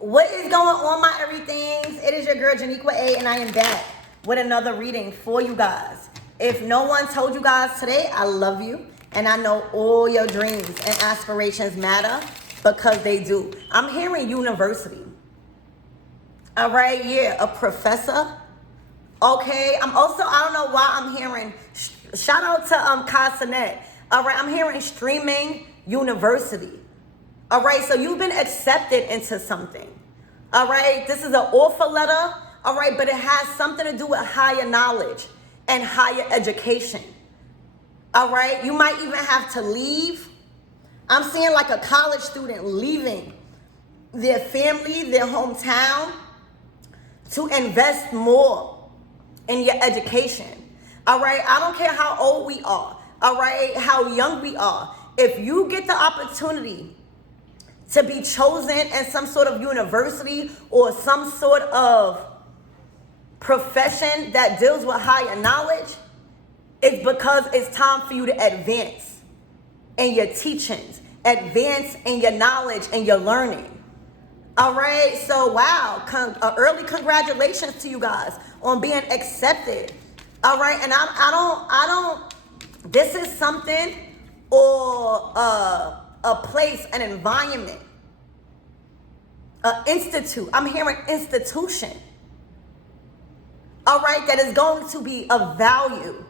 What is going on, my everythings? It is your girl, Janiqua A, and I am back with another reading for you guys. If no one told you guys today, I love you, and I know all your dreams and aspirations matter because they do. I'm hearing university. All right, yeah, a professor. Okay, I'm also, I don't know why I'm hearing, shout out to Casanet. All right, I'm hearing streaming university. All right, so you've been accepted into something. All right, this is an offer letter. All right, but it has something to do with higher knowledge and higher education. All right, you might even have to leave. I'm seeing like a college student leaving their family, their hometown to invest more in your education. All right, I don't care how old we are. All right, how young we are. If you get the opportunity to be chosen in some sort of university or some sort of profession that deals with higher knowledge, it's because it's time for you to advance in your teachings, advance in your knowledge and your learning. All right, so wow, early congratulations to you guys on being accepted. All right, and I don't, this is something or a place, an environment, an institute. I'm hearing institution. All right, that is going to be of value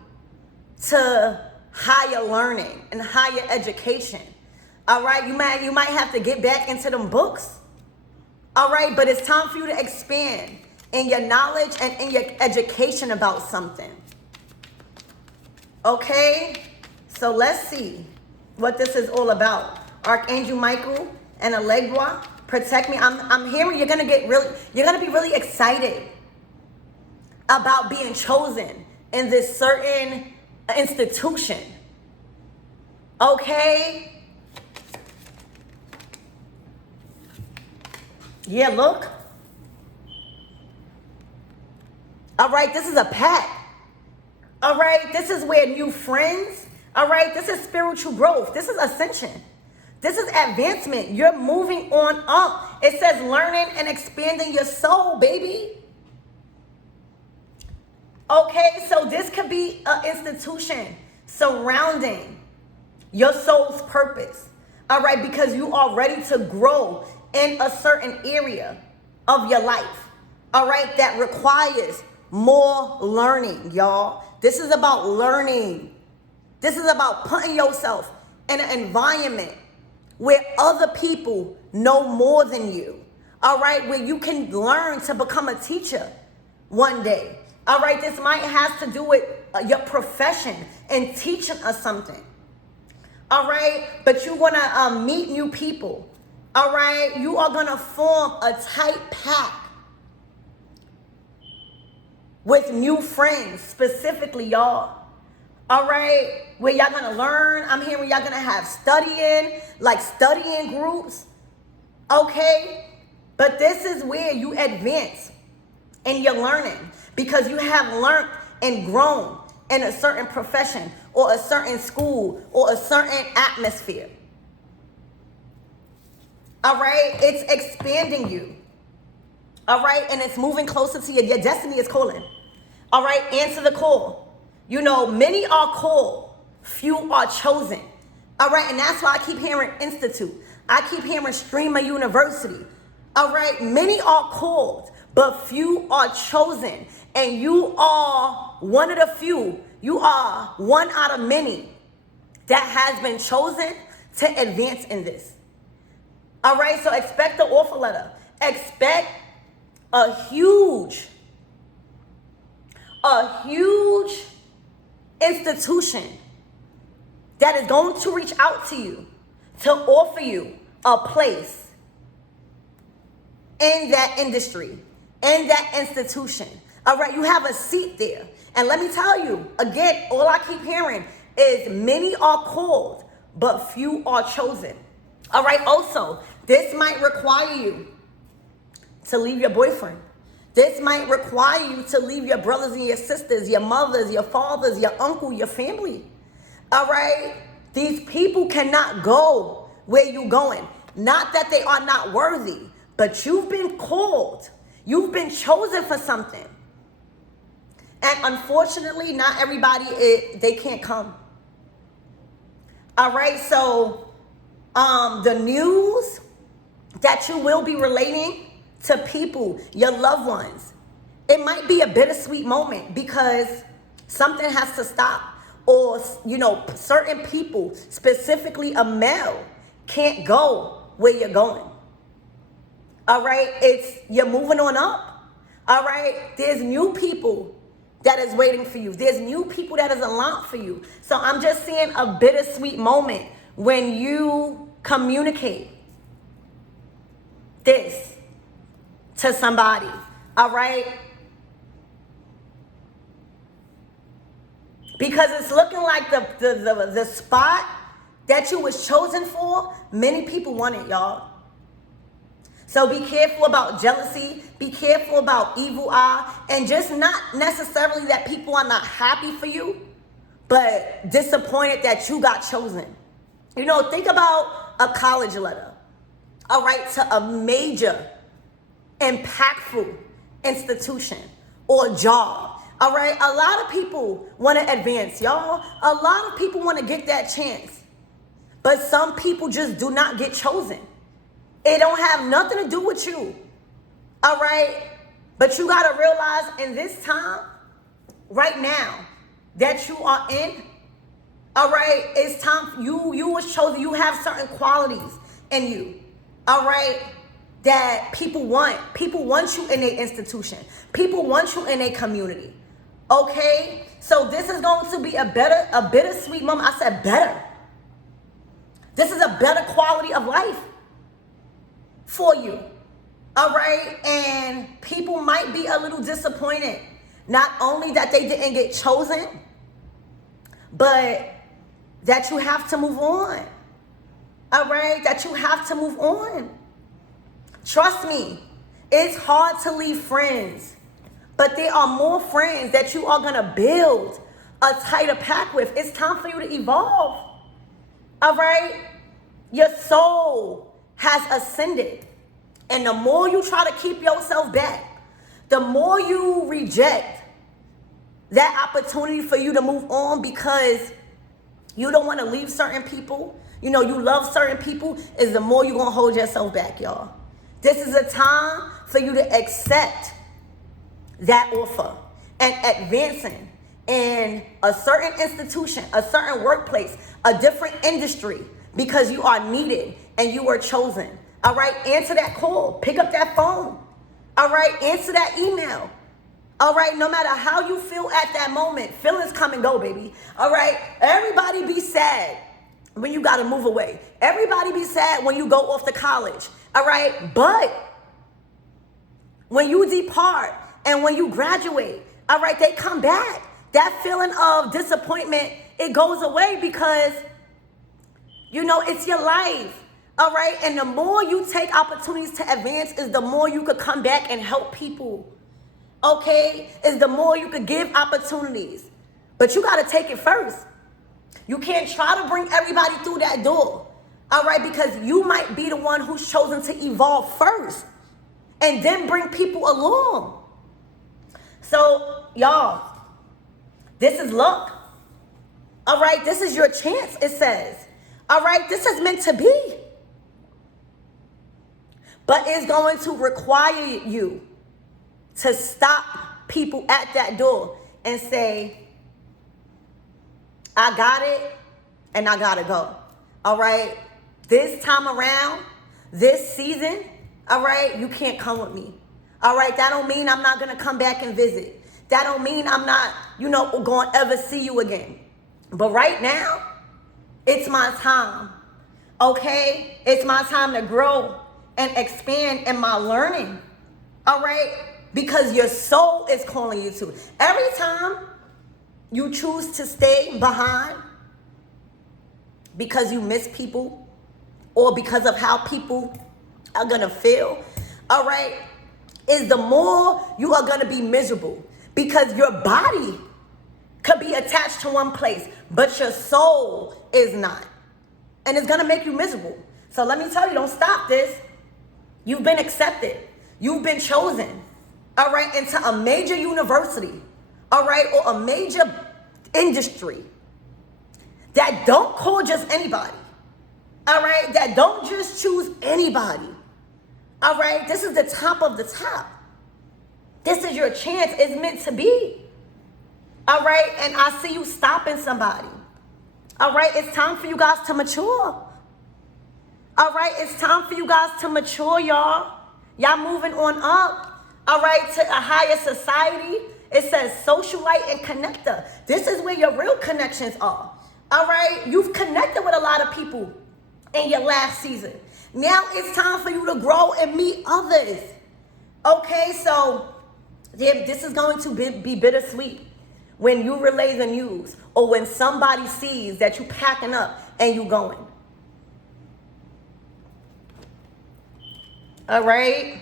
to higher learning and higher education. All right, you might have to get back into them books. All right, but it's time for you to expand in your knowledge and in your education about something. Okay, so let's see what this is all about. Archangel Michael and Allegra, protect me. I'm hearing you're gonna be really excited about being chosen in this certain institution. Okay? Yeah, look. All right, this is a pact. All right, this is where new friends. All right, this is spiritual growth. This is ascension. This is advancement. You're moving on up. It says learning and expanding your soul, baby. Okay, so this could be an institution surrounding your soul's purpose. All right, because you are ready to grow in a certain area of your life. All right, that requires more learning, y'all. This is about learning. This is about putting yourself in an environment where other people know more than you. All right, where you can learn to become a teacher one day. All right, this might have to do with your profession and teaching us something. All right, but you want to meet new people. All right, you are going to form a tight pack with new friends, specifically y'all. All right, where y'all gonna learn. I'm hearing y'all gonna have studying groups. Okay, but this is where you advance in your learning because you have learned and grown in a certain profession or a certain school or a certain atmosphere. All right, it's expanding you. All right, and it's moving closer to you. Your destiny is calling. All right, answer the call. You know, many are called, few are chosen. All right, and that's why I keep hearing institute. I keep hearing streamer university. All right, many are called, but few are chosen. And you are one of the few. You are one out of many that has been chosen to advance in this. All right, so expect the offer letter. Expect a huge institution that is going to reach out to you to offer you a place in that industry, in that institution. All right, you have a seat there. And let me tell you, again, all I keep hearing is many are called, but few are chosen. All right, also, this might require you to leave your boyfriend. This might require you to leave your brothers and your sisters, your mothers, your fathers, your uncle, your family. All right? These people cannot go where you're going. Not that they are not worthy, but you've been called. You've been chosen for something. And unfortunately, not everybody, they can't come. All right, so the news that you will be relating to people, your loved ones, it might be a bittersweet moment because something has to stop. Or, certain people, specifically a male, can't go where you're going. All right, you're moving on up. All right, there's new people that is waiting for you. There's new people that is aligned for you. So I'm just seeing a bittersweet moment when you communicate this to somebody. All right. Because it's looking like the spot that you was chosen for, many people want it, y'all. So be careful about jealousy. Be careful about evil eye. And just not necessarily that people are not happy for you, but disappointed that you got chosen. Think about a college letter, all right, to a major, impactful institution or job. All right, a lot of people want to advance, y'all. A lot of people want to get that chance. But some people just do not get chosen. It don't have nothing to do with you. All right? But you got to realize in this time, right now, that you are in, all right, it's time. You was chosen. You have certain qualities in you, all right, that people want. People want you in their institution. People want you in their community. Okay, so this is going to be a bittersweet moment. I said better. This is a better quality of life for you. All right, and people might be a little disappointed. Not only that they didn't get chosen, but that you have to move on. All right, that you have to move on. Trust me, it's hard to leave friends. But there are more friends that you are going to build a tighter pack with. It's time for you to evolve. All right? Your soul has ascended. And the more you try to keep yourself back, the more you reject that opportunity for you to move on because you don't want to leave certain people. You love certain people, is the more you're going to hold yourself back, y'all. This is a time for you to accept that offer and advancing in a certain institution, a certain workplace, a different industry, because you are needed and you are chosen. All right, answer that call, pick up that phone. All right, answer that email. All right, no matter how you feel at that moment, feelings come and go, baby. All right, everybody be sad when you got to move away. Everybody be sad when you go off to college. All right, but when you depart, and when you graduate, all right, they come back. That feeling of disappointment, it goes away because, it's your life, all right? And the more you take opportunities to advance is the more you could come back and help people, okay? Is the more you could give opportunities. But you got to take it first. You can't try to bring everybody through that door, all right? Because you might be the one who's chosen to evolve first and then bring people along. So, y'all, this is luck. All right, this is your chance, it says. All right, this is meant to be. But it's going to require you to stop people at that door and say, I got it and I gotta go. All right, this time around, this season, all right, you can't come with me. All right, that don't mean I'm not going to come back and visit. That don't mean I'm not, going to ever see you again. But right now, it's my time, okay? It's my time to grow and expand in my learning, all right? Because your soul is calling you to. Every time you choose to stay behind because you miss people or because of how people are going to feel, all right, is the more you are going to be miserable because your body could be attached to one place, but your soul is not. And it's going to make you miserable. So let me tell you, don't stop this. You've been accepted. You've been chosen, all right, into a major university, all right, or a major industry that don't call just anybody, all right, that don't just choose anybody, all right. This is the top of the top. This is your chance. It's meant to be, all right, and I see you stopping somebody, all right. It's time for you guys to mature. All right, it's time for you guys to mature, y'all. Y'all moving on up, all right, to a higher society. It says socialite and connector. This is where your real connections are, all right? You've connected with a lot of people in your last season. Now it's time for you to grow and meet others, okay? So this is going to be bittersweet when you relay the news or when somebody sees that you packing up and you going. All right.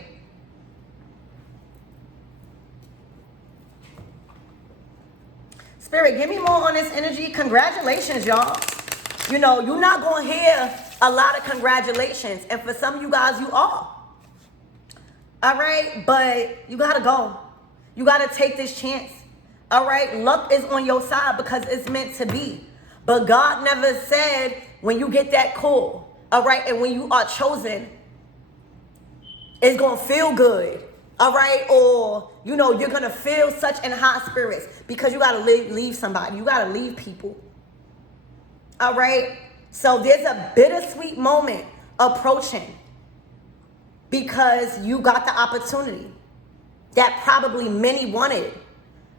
Spirit, give me more on this energy. Congratulations, y'all. You know, you're not going to hear a lot of congratulations. And for some of you guys, you are. All right. But you got to go. You got to take this chance. All right. Luck is on your side because it's meant to be. But God never said when you get that call, all right, and when you are chosen, it's going to feel good, all right? Or, you know, you're going to feel such in high spirits because you got to leave somebody. You got to leave people, all right? So there's a bittersweet moment approaching because you got the opportunity that probably many wanted,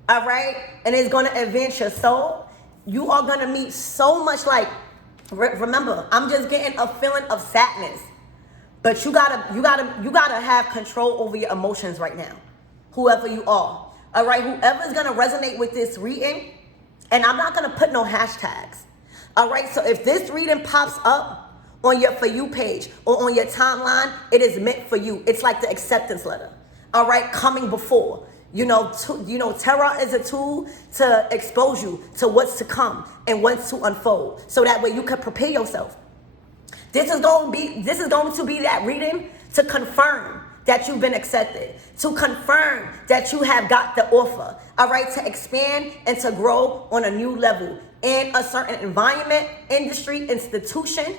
all right? And it's going to advance your soul. You are going to meet so much, like, remember, I'm just getting a feeling of sadness. But you gotta have control over your emotions right now, whoever you are. All right, whoever's gonna resonate with this reading, and I'm not gonna put no hashtags. All right, so if this reading pops up on your For You page or on your timeline, it is meant for you. It's like the acceptance letter. All right, coming before. You know, tarot is a tool to expose you to what's to come and what's to unfold, so that way you can prepare yourself. This is going to be that reading to confirm that you've been accepted, to confirm that you have got the offer, all right, to expand and to grow on a new level in a certain environment, industry, institution,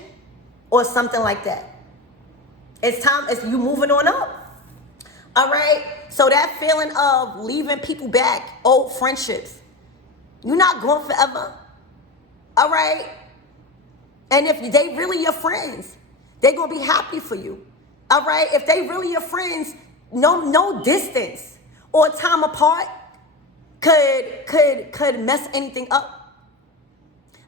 or something like that. It's time, it's you moving on up, all right? So that feeling of leaving people back, old friendships, you're not going forever, all right? And if they really your friends, they're going to be happy for you. All right? If they really your friends, no distance or time apart could mess anything up.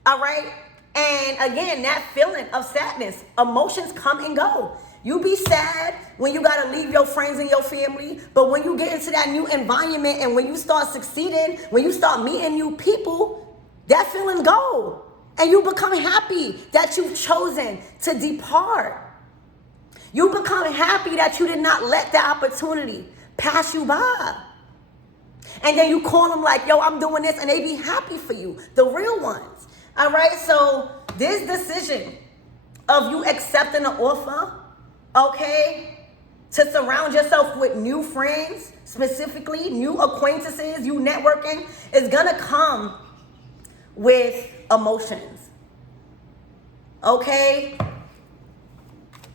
All right? And again, that feeling of sadness, emotions come and go. You be sad when you got to leave your friends and your family, but when you get into that new environment and when you start succeeding, when you start meeting new people, that feeling go. And you become happy that you've chosen to depart. You become happy that you did not let the opportunity pass you by. And then you call them like, yo, I'm doing this, and they be happy for you, the real ones. All right, so this decision of you accepting the offer, okay, to surround yourself with new friends, specifically new acquaintances, you networking, is gonna come with emotions, okay?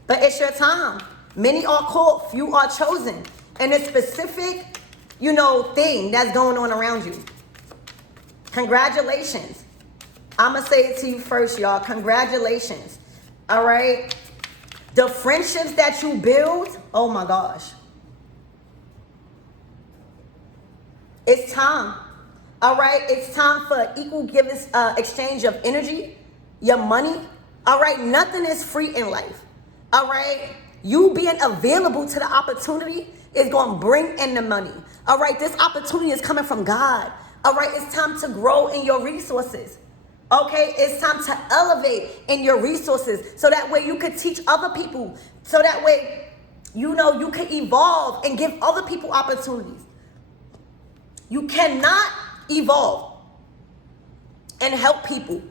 But it's your time. Many are called, few are chosen. And a specific, thing that's going on around you. Congratulations. I'm going to say it to you first, y'all. Congratulations. All right? The friendships that you build, oh my gosh. It's time. All right? It's time for equal exchange of energy, your money. All right? Nothing is free in life. All right? You being available to the opportunity is going to bring in the money. All right? This opportunity is coming from God. All right? It's time to grow in your resources. Okay? It's time to elevate in your resources so that way you could teach other people. So that way, you can evolve and give other people opportunities. You cannot evolve and help people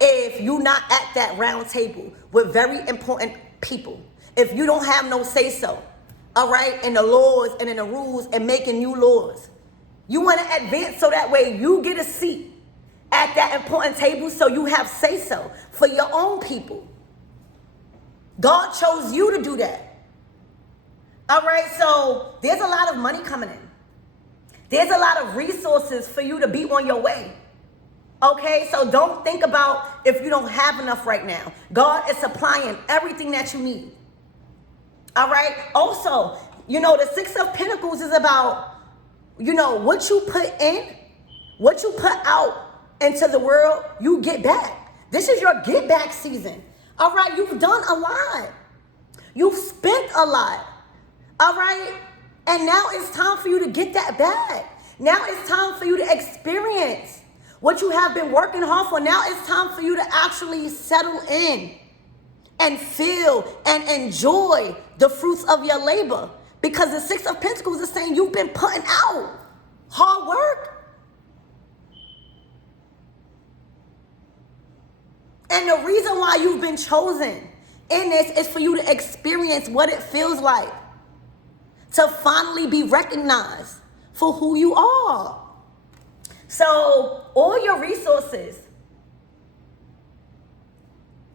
if you're not at that round table with very important people. If you don't have no say-so, all right, in the laws and in the rules and making new laws. You want to advance so that way you get a seat at that important table so you have say-so for your own people. God chose you to do that. All right, so there's a lot of money coming in. There's a lot of resources for you to be on your way. Okay, so don't think about if you don't have enough right now. God is supplying everything that you need. All right, also, the Six of Pentacles is about, what you put in, what you put out into the world, you get back. This is your get back season. All right, you've done a lot. You've spent a lot. All right, and now it's time for you to get that back. Now it's time for you to experience what you have been working hard for. Now it's time for you to actually settle in and feel and enjoy the fruits of your labor. Because the Six of Pentacles is saying you've been putting out hard work. And the reason why you've been chosen in this is for you to experience what it feels like to finally be recognized for who you are. So all your resources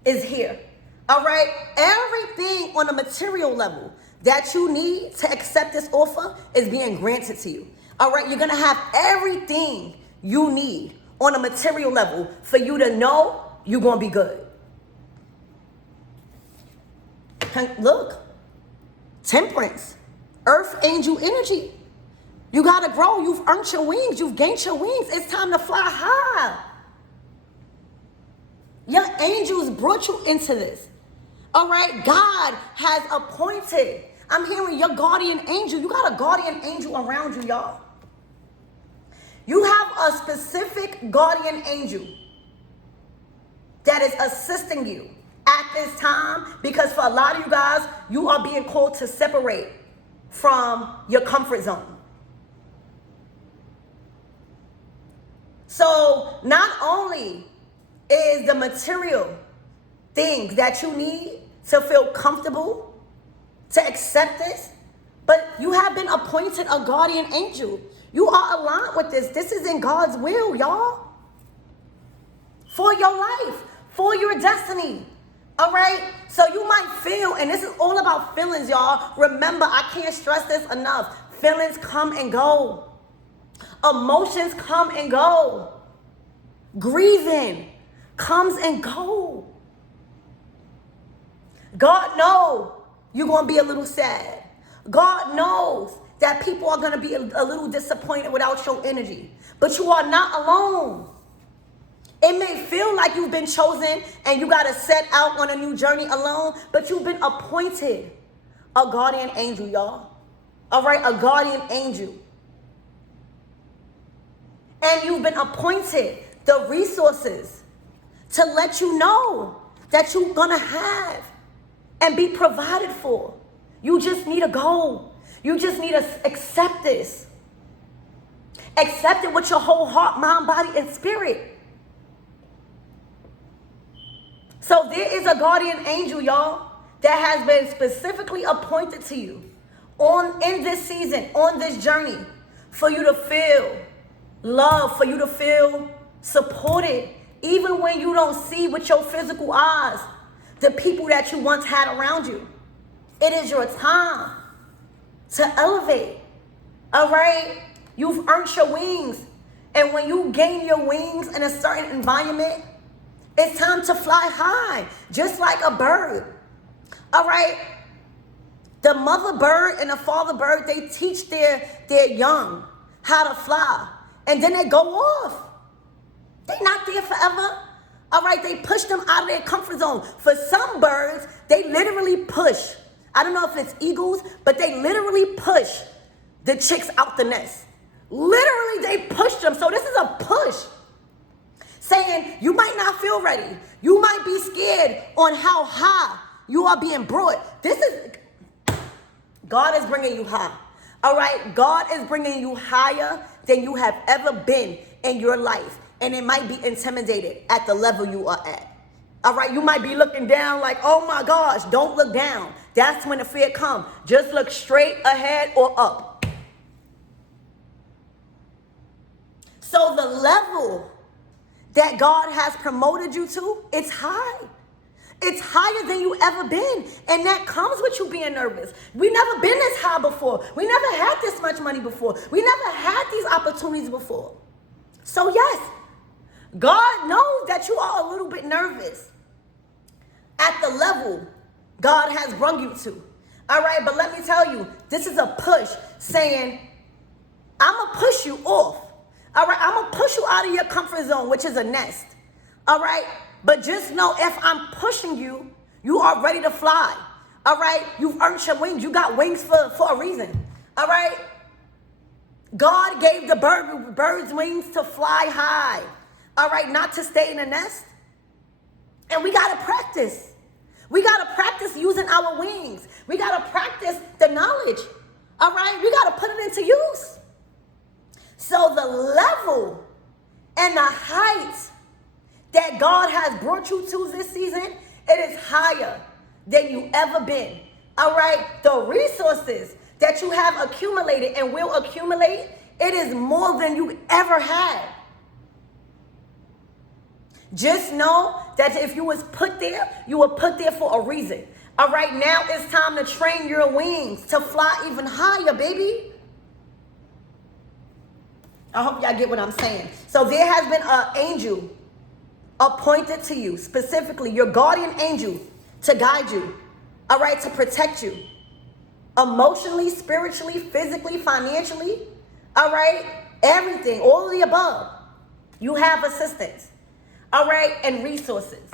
is here. All right? Everything on a material level that you need to accept this offer is being granted to you. All right? You're going to have everything you need on a material level for you to know you're going to be good. Look, Temperance, Earth Angel energy. You got to grow. You've earned your wings. You've gained your wings. It's time to fly high. Your angels brought you into this. All right? God has appointed. I'm hearing your guardian angel. You got a guardian angel around you, y'all. You have a specific guardian angel that is assisting you at this time, because for a lot of you guys, you are being called to separate from your comfort zone. So not only is the material things that you need to feel comfortable, to accept this, but you have been appointed a guardian angel. You are aligned with this. This is in God's will, y'all. For your life, for your destiny. All right? So you might feel, and this is all about feelings, y'all. Remember, I can't stress this enough. Feelings come and go. Emotions come and go. Grieving comes and go. God knows you're going to be a little sad. God knows that people are going to be a little disappointed without your energy. But you are not alone. It may feel like you've been chosen and you got to set out on a new journey alone, but you've been appointed a guardian angel, y'all. All right, a guardian angel. And you've been appointed the resources to let you know that you're going to have and be provided for. You just need to go. You just need to accept this. Accept it with your whole heart, mind, body, and spirit. So there is a guardian angel, y'all, that has been specifically appointed to you in this season, on this journey, for you to feel love, for you to feel supported, even when you don't see with your physical eyes the people that you once had around you. It is your time to elevate. All right? You've earned your wings. And when you gain your wings in a certain environment, it's time to fly high, just like a bird. All right? The mother bird and the father bird, they teach their young how to fly. And then they go off. They're not there forever. All right? They push them out of their comfort zone. For some birds, they literally push. I don't know if it's eagles, but they literally push the chicks out the nest. Literally, they push them. So this is a push. Saying you might not feel ready. You might be scared on how high you are being brought. God is bringing you high. All right? God is bringing you higher than you have ever been in your life. And it might be intimidated at the level you are at. All right, you might be looking down like, oh my gosh, don't look down. That's when the fear comes. Just look straight ahead or up. So the level that God has promoted you to, it's high. It's higher than you ever been. And that comes with you being nervous. We never been this high before. We never had this much money before. We never had these opportunities before. So yes, God knows that you are a little bit nervous at the level God has brought you to. All right, but let me tell you, this is a push saying, I'm going to push you off. All right, I'm going to push you out of your comfort zone, which is a nest. All right, but just know if I'm pushing you, you are ready to fly. All right, you've earned your wings. You got wings for a reason. All right, God gave the birds wings to fly high. All right, not to stay in a nest. And we got to practice. We got to practice using our wings. We got to practice the knowledge. All right, we got to put it into use. So the level and the height that God has brought you to this season, it is higher than you ever been. All right, the resources that you have accumulated and will accumulate, it is more than you ever had. Just know that if you was put there, you were put there for a reason. All right, now it's time to train your wings to fly even higher, baby. I hope y'all get what I'm saying. So there has been an angel appointed to you, specifically your guardian angel, to guide you, all right, to protect you emotionally, spiritually, physically, financially, all right, everything, all of the above. You have assistance, all right, and resources.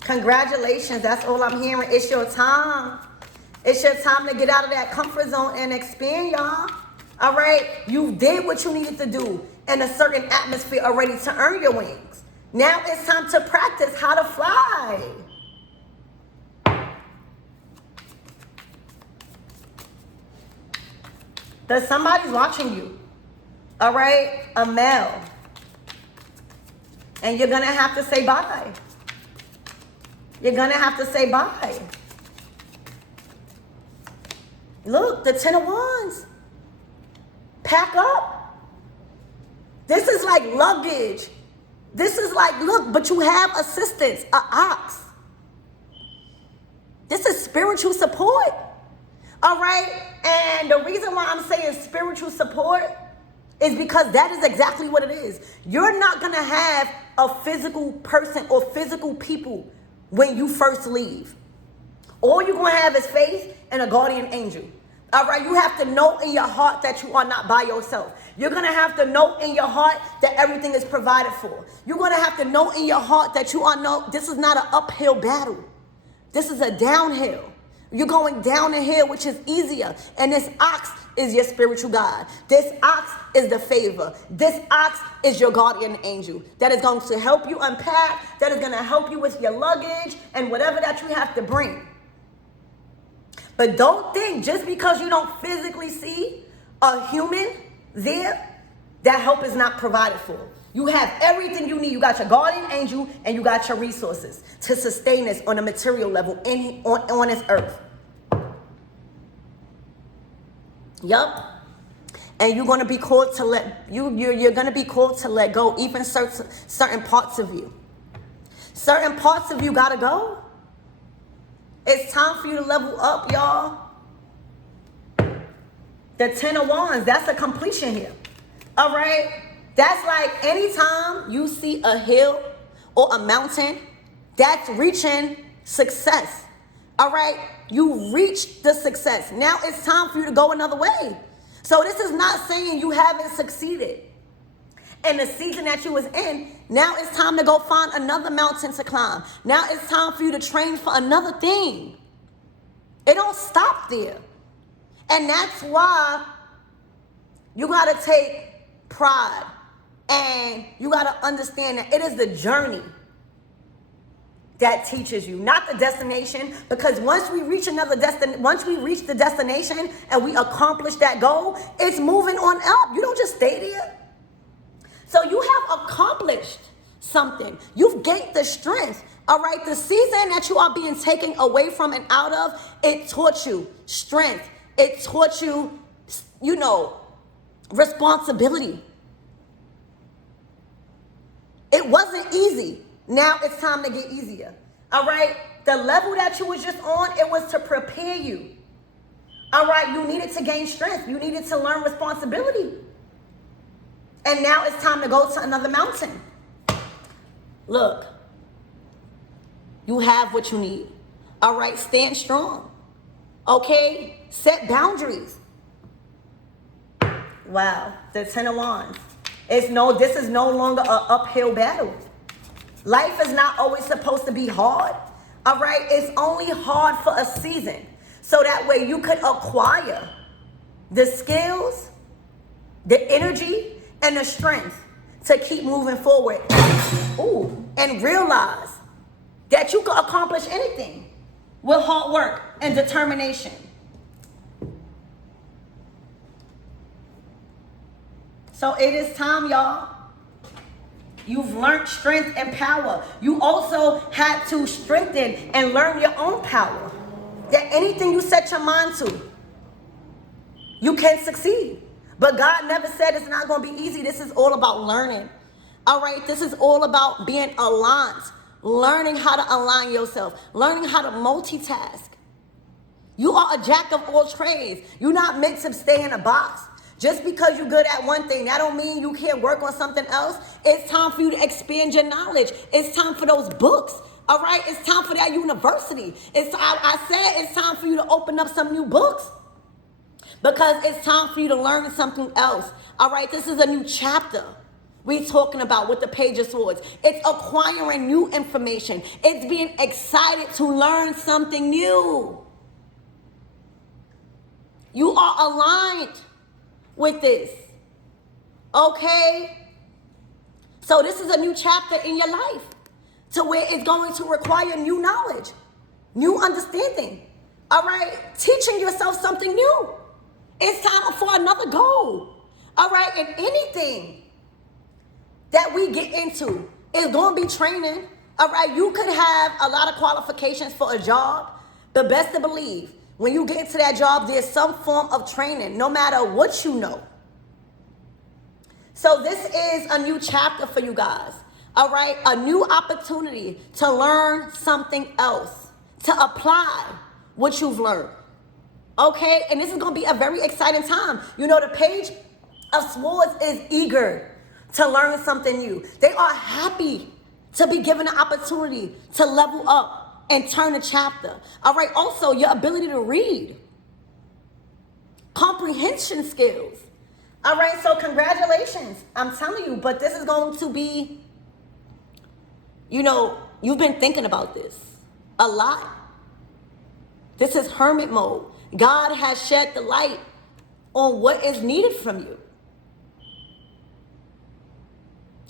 Congratulations, that's all I'm hearing. It's your time. It's your time to get out of that comfort zone and expand, y'all. All right? You did what you needed to do in a certain atmosphere already to earn your wings. Now it's time to practice how to fly. Because somebody's watching you. All right? A male. And you're going to have to say bye. You're going to have to say bye. Look, the 10 of Wands. Pack up. This is like luggage. This is like, look, but you have assistance, an ox. This is spiritual support. All right? And the reason why I'm saying spiritual support is because that is exactly what it is. You're not going to have a physical person or physical people when you first leave. All you're going to have is faith and a guardian angel. All right, you have to know in your heart that you are not by yourself. You're going to have to know in your heart that everything is provided for. You're going to have to know in your heart that this is not an uphill battle. This is a downhill. You're going down a hill, which is easier. And this ox is your spiritual guide. This ox is the favor. This ox is your guardian angel that is going to help you unpack, that is going to help you with your luggage and whatever that you have to bring. But don't think just because you don't physically see a human there, that help is not provided for. You have everything you need. You got your guardian angel and you got your resources to sustain this on a material level on this earth. Yup. And you're going to be called to you're going to be called to let go even certain parts of you. Certain parts of you got to go. It's time for you to level up, y'all. The 10 of Wands, that's a completion here. All right? That's like anytime you see a hill or a mountain, that's reaching success. All right? You reached the success. Now it's time for you to go another way. So this is not saying you haven't succeeded in the season that you was in. Now it's time to go find another mountain to climb. Now it's time for you to train for another thing. It don't stop there. And that's why you got to take pride. And you got to understand that it is the journey that teaches you, not the destination. Because once we reach the destination and we accomplish that goal, it's moving on up. You don't just stay there. So you have accomplished something. You've gained the strength. All right, the season that you are being taken away from and out of, it taught you strength. It taught you, responsibility. It wasn't easy. Now it's time to get easier. All right, the level that you was just on, it was to prepare you. All right, you needed to gain strength. You needed to learn responsibility. And now it's time to go to another mountain. Look, you have what you need. All right, stand strong. Okay, set boundaries. Wow, the Ten of Wands. This is no longer an uphill battle. Life is not always supposed to be hard. All right, it's only hard for a season. So that way you could acquire the skills, the energy, and the strength to keep moving forward. Ooh, and realize that you can accomplish anything with hard work and determination. So it is time, y'all. You've learned strength and power. You also had to strengthen and learn your own power. That anything you set your mind to, you can succeed. But God never said it's not going to be easy. This is all about learning. All right, this is all about being aligned. Learning how to align yourself. Learning how to multitask. You are a jack of all trades. You're not meant to stay in a box. Just because you're good at one thing, that don't mean you can't work on something else. It's time for you to expand your knowledge. It's time for those books. All right, it's time for that university. I said it's time for you to open up some new books because it's time for you to learn something else. All right, this is a new chapter we're talking about with the Page of Swords. It's acquiring new information. It's being excited to learn something new. You are aligned with this. Okay? So this is a new chapter in your life to where it's going to require new knowledge, new understanding. All right? Teaching yourself something new. It's time for another goal. All right? And anything that we get into is going to be training. All right? You could have a lot of qualifications for a job, but best to believe, when you get into that job, there's some form of training, no matter what you know. So this is a new chapter for you guys. All right? A new opportunity to learn something else, to apply what you've learned. Okay? And this is going to be a very exciting time. The Page of Swords is eager to learn something new. They are happy to be given an opportunity to level up and turn a chapter. All right? Also, your ability to read. Comprehension skills. All right? So congratulations. I'm telling you, but this is going to be, you've been thinking about this a lot. This is hermit mode. God has shed the light on what is needed from you.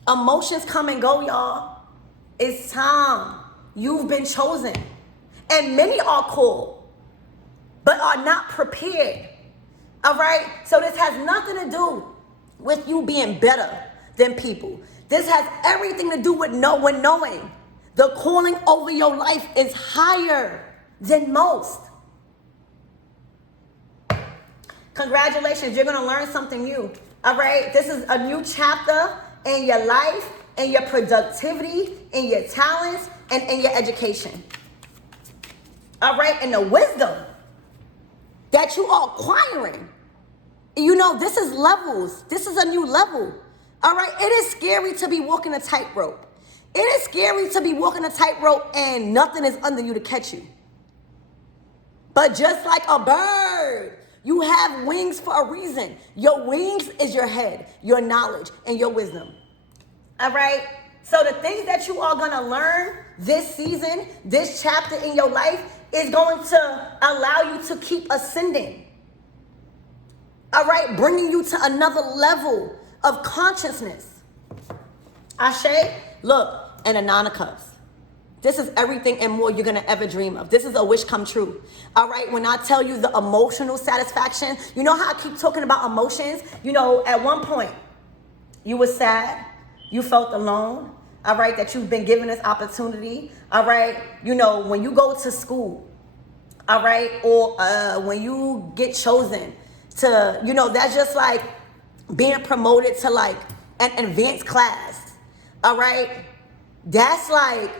Emotions come and go, y'all. It's time. You've been chosen. And many are called, but are not prepared. All right? So this has nothing to do with you being better than people. This has everything to do with knowing the calling over your life is higher than most. Congratulations, you're going to learn something new. All right? This is a new chapter in your life, in your productivity, in your talents, and in your education. All right? And the wisdom that you are acquiring. This is levels. This is a new level. All right? It is scary to be walking a tightrope. It is scary to be walking a tightrope and nothing is under you to catch you. But just like a bird, you have wings for a reason. Your wings is your head, your knowledge, and your wisdom. All right? So the things that you are going to learn this season, this chapter in your life, is going to allow you to keep ascending. All right? Bringing you to another level of consciousness. Ashe, look, and a Nine of Cups. This is everything and more you're going to ever dream of. This is a wish come true. All right? When I tell you the emotional satisfaction, you know how I keep talking about emotions? At one point, you were sad. you felt alone, all right, that you've been given this opportunity, all right? You know, when you go to school, all right, or when you get chosen to, you know, that's just like being promoted to like an advanced class, all right? That's like,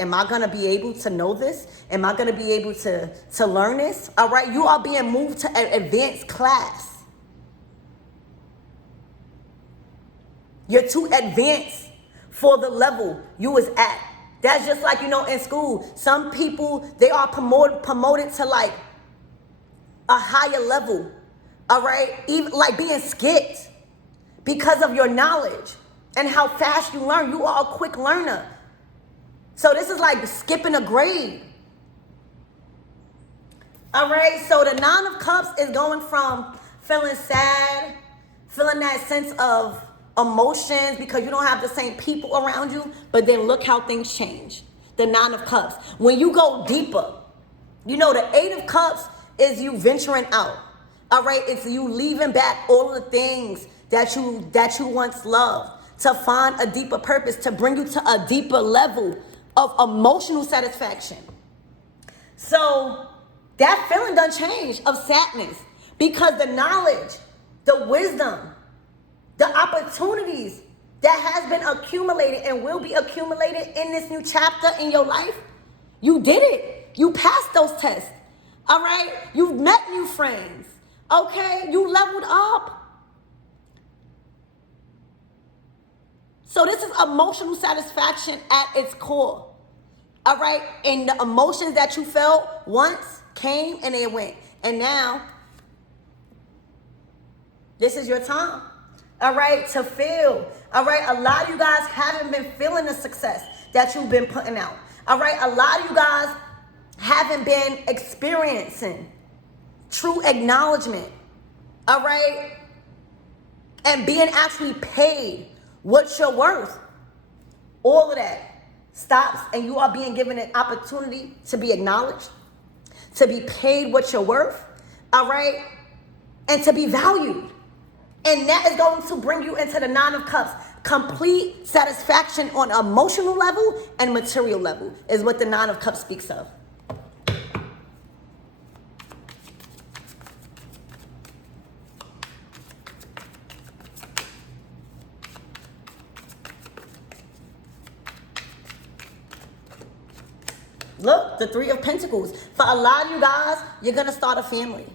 am I gonna be able to know this? Am I gonna be able to learn this? All right, you are being moved to an advanced class. You're too advanced for the level you was at. That's just like, you know, in school, some people, they are promoted to like a higher level, all right? Even like being skipped because of your knowledge and how fast you learn. You are a quick learner. So this is like skipping a grade. All right, so the Nine of Cups is going from feeling sad, feeling that sense of emotions because you don't have the same people around you, but then look how things change. The Nine of Cups. When you go deeper, you know, the Eight of Cups is you venturing out. All right, it's you leaving back all of the things that you once loved to find a deeper purpose, to bring you to a deeper level of emotional satisfaction. So that feeling done change of sadness because the knowledge, the wisdom, the opportunities that has been accumulated and will be accumulated in this new chapter in your life, you did it. You passed those tests. All right? You've met new friends. Okay? You leveled up. So this is emotional satisfaction at its core. All right? And the emotions that you felt once came and they went. And now, this is your time. All right, to feel. All right, a lot of you guys haven't been feeling the success that you've been putting out. All right, a lot of you guys haven't been experiencing true acknowledgement. All right, and being actually paid what you're worth. All of that stops and you are being given an opportunity to be acknowledged, to be paid what you're worth. All right, and to be valued. And that is going to bring you into the Nine of Cups. Complete satisfaction on emotional level and material level is what the Nine of Cups speaks of. Look, the Three of Pentacles. For a lot of you guys, you're going to start a family.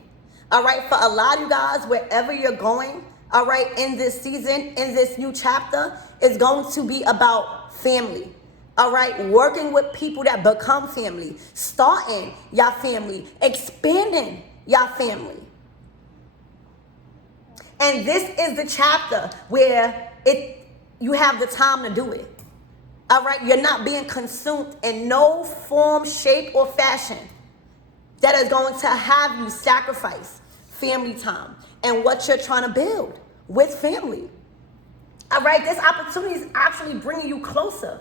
All right, for a lot of you guys, wherever you're going, all right, in this season, in this new chapter, is going to be about family. All right, working with people that become family, starting your family, expanding your family. And this is the chapter where you have the time to do it. All right, you're not being consumed in no form, shape, or fashion that is going to have you sacrifice family time and what you're trying to build with family. All right, this opportunity is actually bringing you closer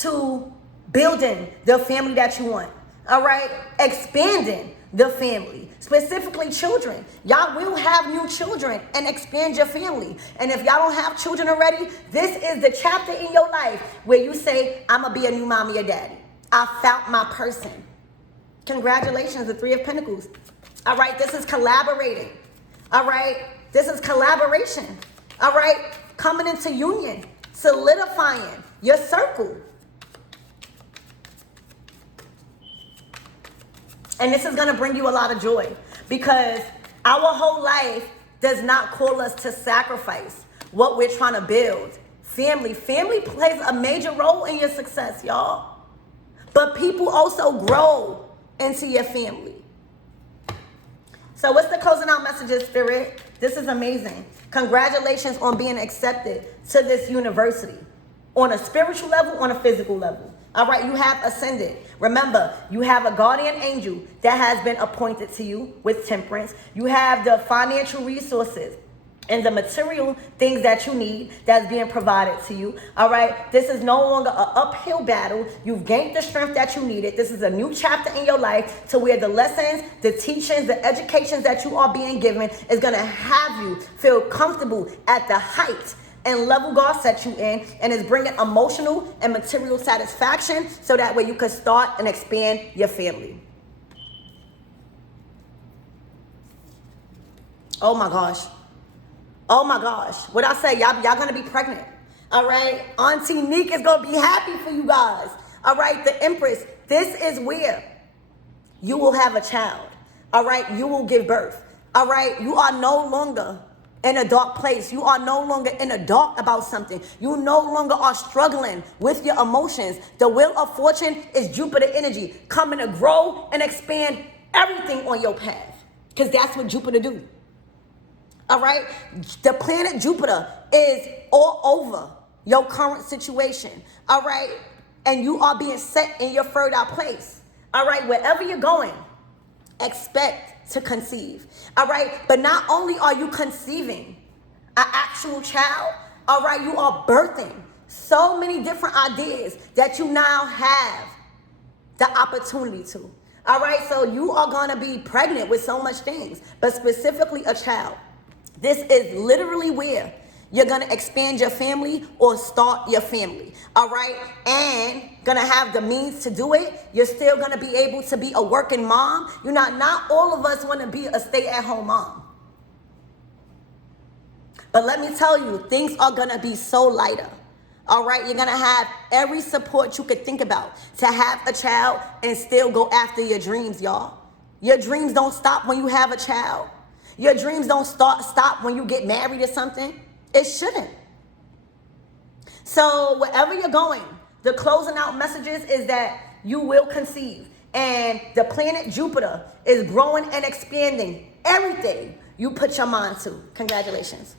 to building the family that you want. All right, expanding the family, specifically children. Y'all will have new children and expand your family. And if y'all don't have children already, this is the chapter in your life where you say, I'm gonna be a new mommy or daddy. I found my person. Congratulations, the Three of Pentacles. All right, this is collaborating. All right, this is collaboration. All right, coming into union, solidifying your circle. And this is going to bring you a lot of joy because our whole life does not call us to sacrifice what we're trying to build. Family plays a major role in your success, y'all. But people also grow into your family. So what's the closing out messages, Spirit? This is amazing. Congratulations on being accepted to this university on a spiritual level, on a physical level. All right, you have ascended. Remember, you have a guardian angel that has been appointed to you with temperance. You have the financial resources and the material things that you need that's being provided to you. All right, this is no longer an uphill battle. You've gained the strength that you needed. This is a new chapter in your life to where the lessons, the teachings, the educations that you are being given is going to have you feel comfortable at the height and level God set you in, and is bringing emotional and material satisfaction so that way you can start and expand your family. Oh my gosh. Oh my gosh. What I say, y'all gonna be pregnant. All right. Auntie Neek is gonna be happy for you guys. All right. The Empress, this is where you will have a child. All right. You will give birth. All right. You are no longer in a dark place. You are no longer in the dark about something. You no longer are struggling with your emotions. The Wheel of Fortune is Jupiter energy coming to grow and expand everything on your path, because that's what Jupiter do. All right. The planet Jupiter is all over your current situation. All right. And you are being set in your third eye place. All right. Wherever you're going, expect to conceive. All right. But not only are you conceiving an actual child, all right, you are birthing so many different ideas that you now have the opportunity to. All right. So you are going to be pregnant with so much things, but specifically a child. This is literally where you're going to expand your family or start your family, all right? And going to have the means to do it. You're still going to be able to be a working mom. Not all of us want to be a stay-at-home mom. But let me tell you, things are going to be so lighter, all right? You're going to have every support you could think about to have a child and still go after your dreams, y'all. Your dreams don't stop when you have a child. Your dreams don't stop when you get married or something. It shouldn't. So wherever you're going, the closing out messages is that you will conceive. And the planet Jupiter is growing and expanding everything you put your mind to. Congratulations.